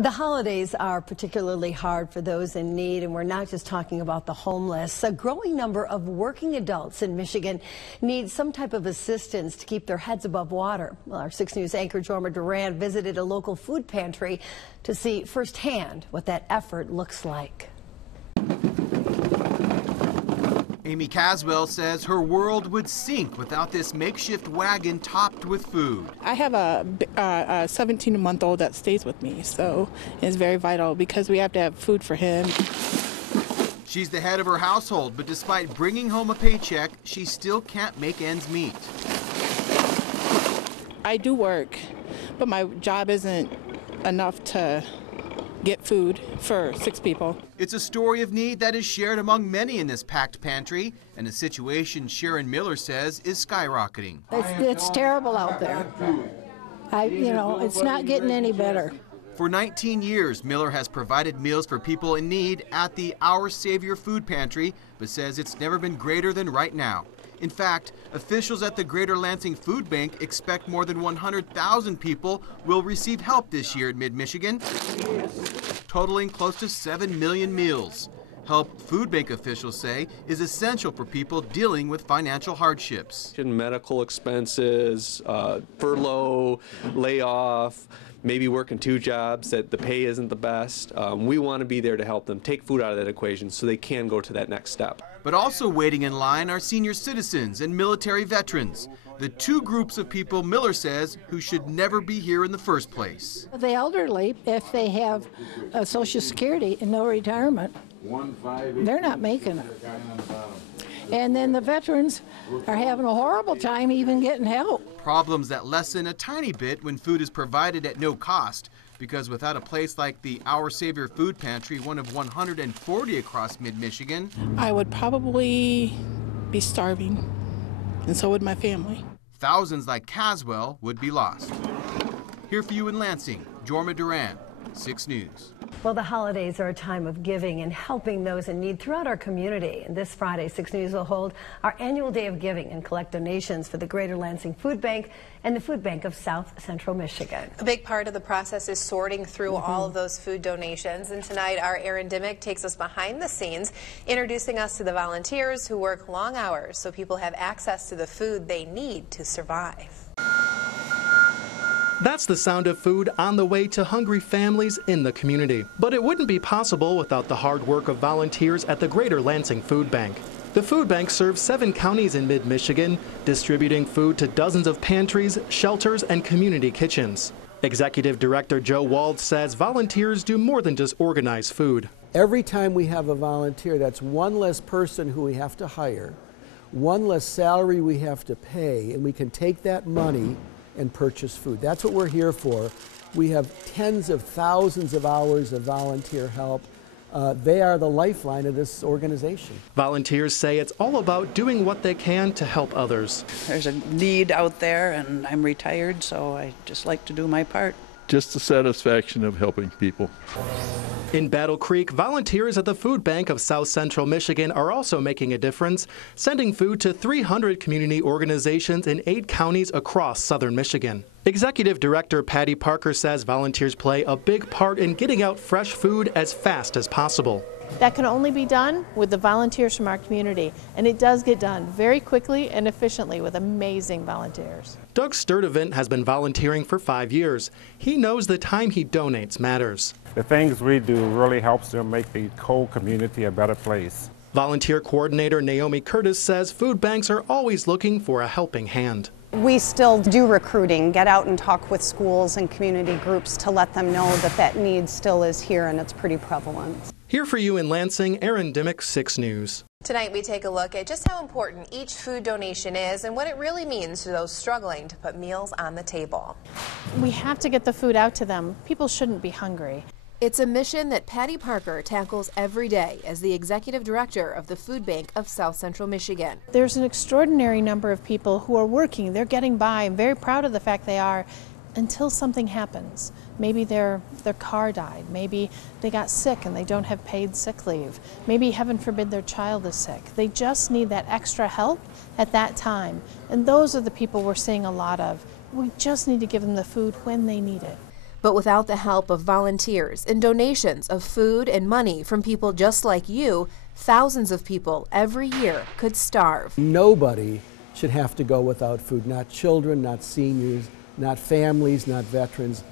The holidays are particularly hard for those in need, and we're not just talking about the homeless. A growing number of working adults in Michigan need some type of assistance to keep their heads above water. Well, our 6 News anchor Jorma Duran visited a local food pantry to see firsthand what that effort looks like. Amy Caswell says her world would sink without this makeshift wagon topped with food. I have a 17-month-old that stays with me, so it's very vital because we have to have food for him. She's the head of her household, but despite bringing home a paycheck, she still can't make ends meet. I do work, but my job isn't enough to get food for 6 people. It's a story of need that is shared among many in this packed pantry, and a situation Sharon Miller says is skyrocketing. It's terrible out there. It's not getting any better. For 19 years, Miller has provided meals for people in need at the Our Savior Food Pantry, but says it's never been greater than right now. In fact, officials at the Greater Lansing Food Bank expect more than 100,000 people will receive help this year in mid-Michigan, totaling close to 7 million meals. Help food bank officials say is essential for people dealing with financial hardships. Medical expenses, furlough, layoff, maybe working 2 jobs that the pay isn't the best. We want to be there to help them take food out of that equation so they can go to that next step. But also waiting in line are senior citizens and military veterans, the 2 groups of people Miller says who should never be here in the first place. The elderly, if they have Social Security and no retirement, they're not making it. And then the veterans are having a horrible time even getting help. Problems that lessen a tiny bit when food is provided at no cost, because without a place like the Our Savior Food Pantry, one of 140 across mid-Michigan, I would probably be starving, and so would my family. Thousands like Caswell would be lost. Here for you in Lansing, Jorma Duran, 6 News. Well, the holidays are a time of giving and helping those in need throughout our community. And this Friday, 6 News will hold our annual day of giving and collect donations for the Greater Lansing Food Bank and the Food Bank of South Central Michigan. A big part of the process is sorting through all of those food donations. And tonight, our Aaron Dimmick takes us behind the scenes, introducing us to the volunteers who work long hours so people have access to the food they need to survive. That's the sound of food on the way to hungry families in the community. But it wouldn't be possible without the hard work of volunteers at the Greater Lansing Food Bank. The food bank serves 7 counties in mid-Michigan, distributing food to dozens of pantries, shelters, and community kitchens. Executive Director Joe Wald says volunteers do more than just organize food. Every time we have a volunteer, that's one less person who we have to hire, one less salary we have to pay, and we can take that money and purchase food. That's what we're here for. We have tens of thousands of hours of volunteer help. They are the lifeline of this organization. Volunteers say it's all about doing what they can to help others. There's a need out there, and I'm retired, so I just like to do my part. Just the satisfaction of helping people. In Battle Creek, volunteers at the Food Bank of South Central Michigan are also making a difference, sending food to 300 community organizations in 8 counties across southern Michigan. Executive Director Patty Parker says volunteers play a big part in getting out fresh food as fast as possible. That can only be done with the volunteers from our community, and it does get done very quickly and efficiently with amazing volunteers. Doug Sturdivant has been volunteering for 5 years. He knows the time he donates matters. The things we do really helps them make the whole community a better place. Volunteer coordinator Naomi Curtis says food banks are always looking for a helping hand. We still do recruiting, get out and talk with schools and community groups to let them know that that need still is here and it's pretty prevalent. Here for you in Lansing, Aaron Dimmick, 6 News. Tonight we take a look at just how important each food donation is and what it really means to those struggling to put meals on the table. We have to get the food out to them. People shouldn't be hungry. It's a mission that Patty Parker tackles every day as the executive director of the Food Bank of South Central Michigan. There's an extraordinary number of people who are working. They're getting by. I'm very proud of the fact they are, until something happens. Maybe their car died. Maybe they got sick and they don't have paid sick leave. Maybe, heaven forbid, their child is sick. They just need that extra help at that time. And those are the people we're seeing a lot of. We just need to give them the food when they need it. But without the help of volunteers and donations of food and money from people just like you, thousands of people every year could starve. Nobody should have to go without food, not children, not seniors, not families, not veterans.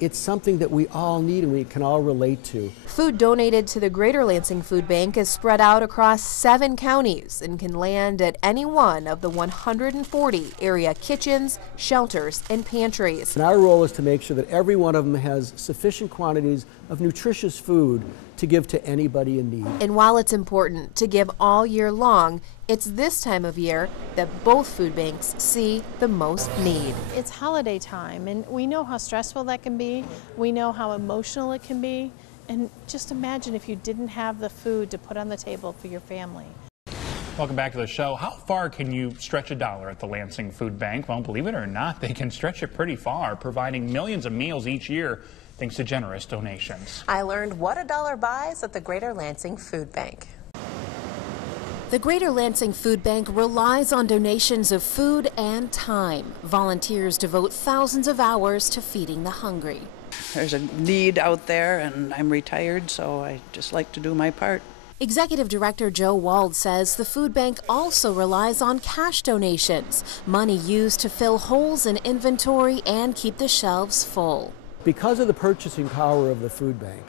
It's something that we all need and we can all relate to. Food donated to the Greater Lansing Food Bank is spread out across 7 counties and can land at any one of the 140 area kitchens, shelters, and pantries. And our role is to make sure that every one of them has sufficient quantities of nutritious food to give to anybody in need. And while it's important to give all year long, it's this time of year that both food banks see the most need. It's holiday time, and we know how stressful that can be. We know how emotional it can be. And just imagine if you didn't have the food to put on the table for your family. Welcome back to the show. How far can you stretch a dollar at the Lansing Food Bank? Well, believe it or not, they can stretch it pretty far, providing millions of meals each year thanks to generous donations. I learned what a dollar buys at the Greater Lansing Food Bank. The Greater Lansing Food Bank relies on donations of food and time. Volunteers devote thousands of hours to feeding the hungry. There's a need out there, and I'm retired, so I just like to do my part. Executive Director Joe Wald says the food bank also relies on cash donations, money used to fill holes in inventory and keep the shelves full. Because of the purchasing power of the food bank,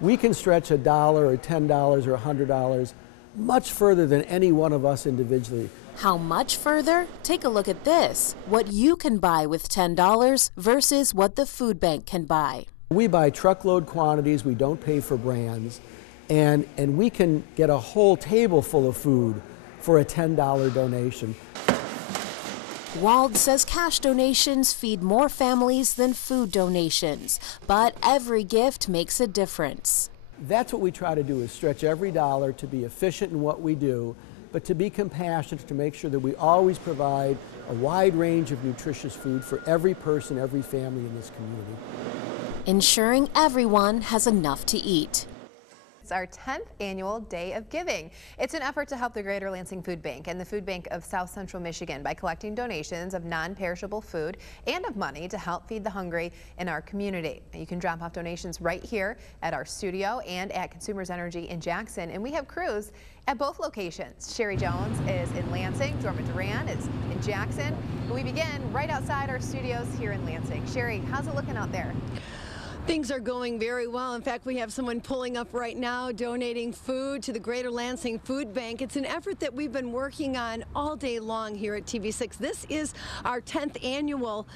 we can stretch $1 or $10 or $100 much further than any one of us individually. How much further? Take a look at this. What you can buy with $10 versus what the food bank can buy. We buy truckload quantities, we don't pay for brands, and we can get a whole table full of food for a $10 donation. Wald says cash donations feed more families than food donations, but every gift makes a difference. That's what we try to do, is stretch every dollar to be efficient in what we do, but to be compassionate, to make sure that we always provide a wide range of nutritious food for every person, every family in this community. Ensuring everyone has enough to eat. It's our 10th annual Day of Giving. It's an effort to help the Greater Lansing Food Bank and the Food Bank of South Central Michigan by collecting donations of non-perishable food and of money to help feed the hungry in our community. You can drop off donations right here at our studio and at Consumers Energy in Jackson, and we have crews at both locations. Sherry Jones is in Lansing, Jorma Duran is in Jackson, and we begin right outside our studios here in Lansing. Sherry, how's it looking out there? Things are going very well. In fact, we have someone pulling up right now donating food to the Greater Lansing Food Bank. It's an effort that we've been working on all day long here at TV6. This is our 10th annual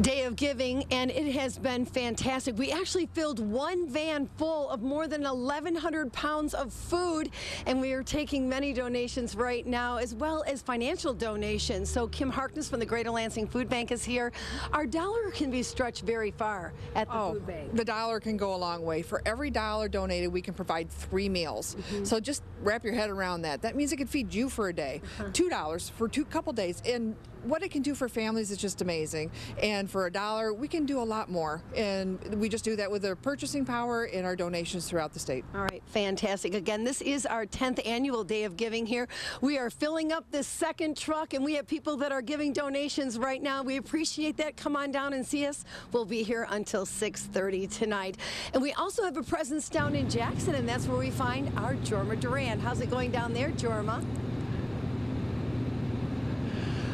Day of Giving, and it has been fantastic. We actually filled one van full of more than 1,100 pounds of food, and we are taking many donations right now, as well as financial donations. So Kim Harkness from the Greater Lansing Food Bank is here. Our dollar can be stretched very far at the food bank. The dollar can go a long way. For every dollar donated, we can provide 3 meals. So just wrap your head around that. That means it could feed you for a day. $2 for a couple days. And what it can do for families is just amazing. And for a dollar, we can do a lot more. And we just do that with our purchasing power and our donations throughout the state. All right, fantastic. Again, this is our 10th annual Day of Giving here. We are filling up this second truck, and we have people that are giving donations right now. We appreciate that. Come on down and see us. We'll be here until 6:30 tonight. And we also have a presence down in Jackson, and that's where we find our Jorma Duran. How's it going down there, Jorma?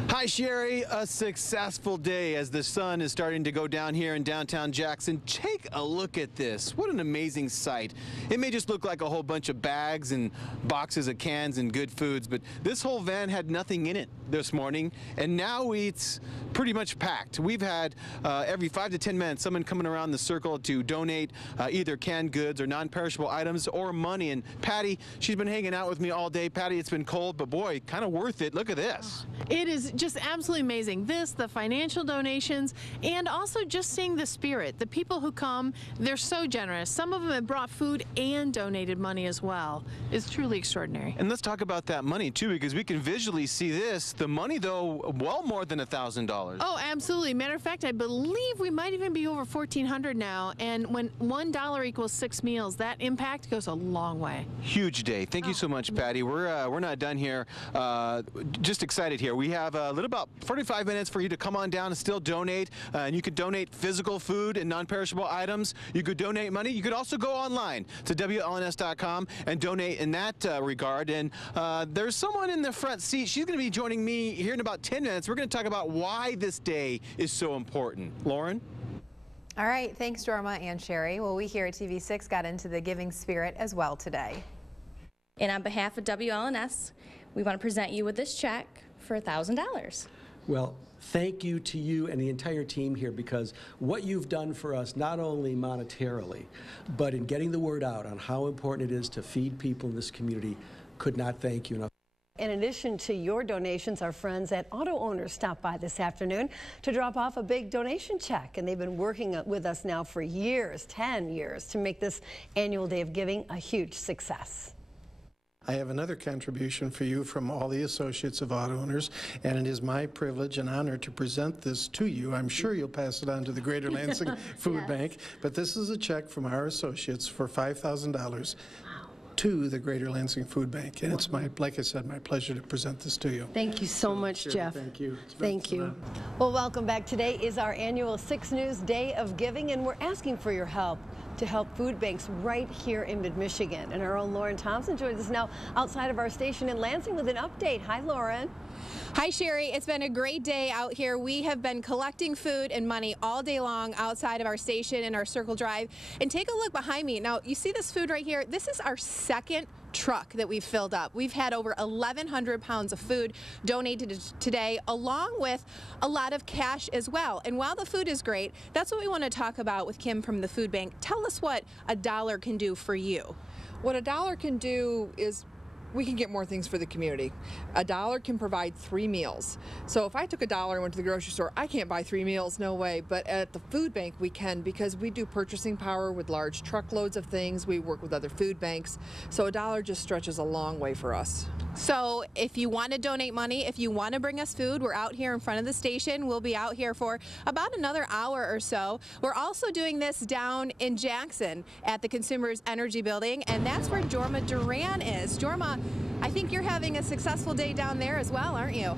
Hi, Sherry. A successful day as the sun is starting to go down here in downtown Jackson. Take a look at this. What an amazing sight. It may just look like a whole bunch of bags and boxes of cans and good foods, but this whole van had nothing in it this morning, and now it's pretty much packed. We've had every 5 to 10 minutes someone coming around the circle to donate either canned goods or non-perishable items or money. And Patty, she's been hanging out with me all day. Patty, it's been cold, but boy, kind of worth it. Look at this. It is just absolutely amazing. This, the financial donations, and also just seeing the spirit. The people who come, they're so generous. Some of them have brought food and donated money as well. It's truly extraordinary. And let's talk about that money too, because we can visually see this. The money, though, well more than $1,000. Oh, absolutely. Matter of fact, I believe we might even be over $1,400 now. And when $1 equals 6 meals, that impact goes a long way. Huge day. Thank you so much, Patty. We're not done here. Just excited here. We have little about 45 minutes for you to come on down and still donate. And you could donate physical food and non-perishable items. You could donate money. You could also go online to WLNS.com and donate in that regard. And there's someone in the front seat. She's going to be joining me here in about 10 minutes. We're going to talk about why this day is so important. Lauren? All right, thanks Jorma and Sherry. Well, we here at TV6 got into the giving spirit as well today. And on behalf of WLNS, we want to present you with this check for $1,000. Well, thank you to you and the entire team here, because what you've done for us, not only monetarily, but in getting the word out on how important it is to feed people in this community, could not thank you enough. In addition to your donations, our friends at Auto Owners stopped by this afternoon to drop off a big donation check. And they've been working with us now for years, 10 years, to make this annual Day of Giving a huge success. I have another contribution for you from all the associates of Auto Owners, and it is my privilege and honor to present this to you. I'm sure you'll pass it on to the Greater Lansing Food Bank, but this is a check from our associates for $5,000 to the Greater Lansing Food Bank, and it's like I said, my pleasure to present this to you. Thank you so much, Sure, Jeff. Thank you. Thank you. Well, welcome back. Today is our annual 6 News Day of Giving, and we're asking for your help to help food banks right here in mid-Michigan. And our own Lauren Thompson joins us now outside of our station in Lansing with an update. Hi, Lauren. Hi, Sherry. It's been a great day out here. We have been collecting food and money all day long outside of our station and our Circle Drive. And take a look behind me. Now, you see this food right here? This is our second truck that we've filled up. We've had over 1,100 pounds of food donated today, along with a lot of cash as well. And while the food is great, that's what we want to talk about with Kim from the food bank. Tell us what $1 can do for you. What $1 can do is we can get more things for the community. $1 can provide 3 meals. So if I took $1 and went to the grocery store, I can't buy 3 meals, no way. But at the food bank we can, because we do purchasing power with large truckloads of things. We work with other food banks. So $1 just stretches a long way for us. So if you want to donate money, if you want to bring us food, we're out here in front of the station. We'll be out here for about another hour or so. We're also doing this down in Jackson at the Consumers Energy Building, and that's where Jorma Duran is. Jorma, I think you're having a successful day down there as well, aren't you?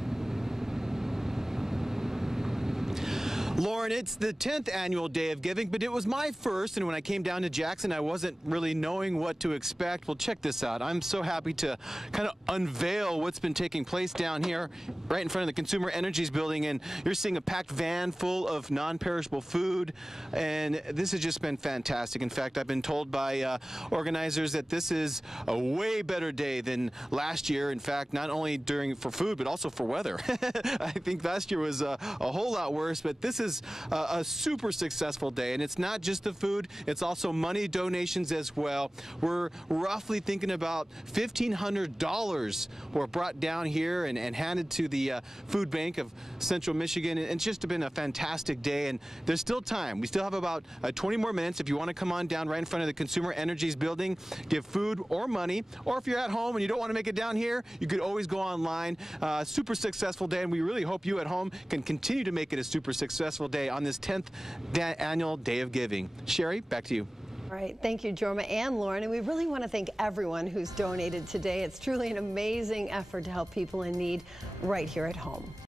Lauren, it's the 10th annual Day of Giving, but it was my first, and when I came down to Jackson, I wasn't really knowing what to expect. Well, check this out. I'm so happy to kind of unveil what's been taking place down here right in front of the Consumer Energies building, and you're seeing a packed van full of non-perishable food, and this has just been fantastic. In fact, I've been told by organizers that this is a way better day than last year. In fact, not only for food, but also for weather. I think last year was a whole lot worse, but this is a super successful day, and it's not just the food, it's also money donations as well. We're roughly thinking about $1,500 were brought down here and handed to the food bank of Central Michigan. It's just been a fantastic day, and there's still time. We still have about 20 more minutes if you want to come on down right in front of the Consumer Energies building, give food or money, or if you're at home and you don't want to make it down here, you could always go online. Super successful day, and we really hope you at home can continue to make it a super successful day on this 10th annual Day of Giving. Sherry, back to you. All right, thank you, Jorma and Lauren, and we really want to thank everyone who's donated today. It's truly an amazing effort to help people in need right here at home.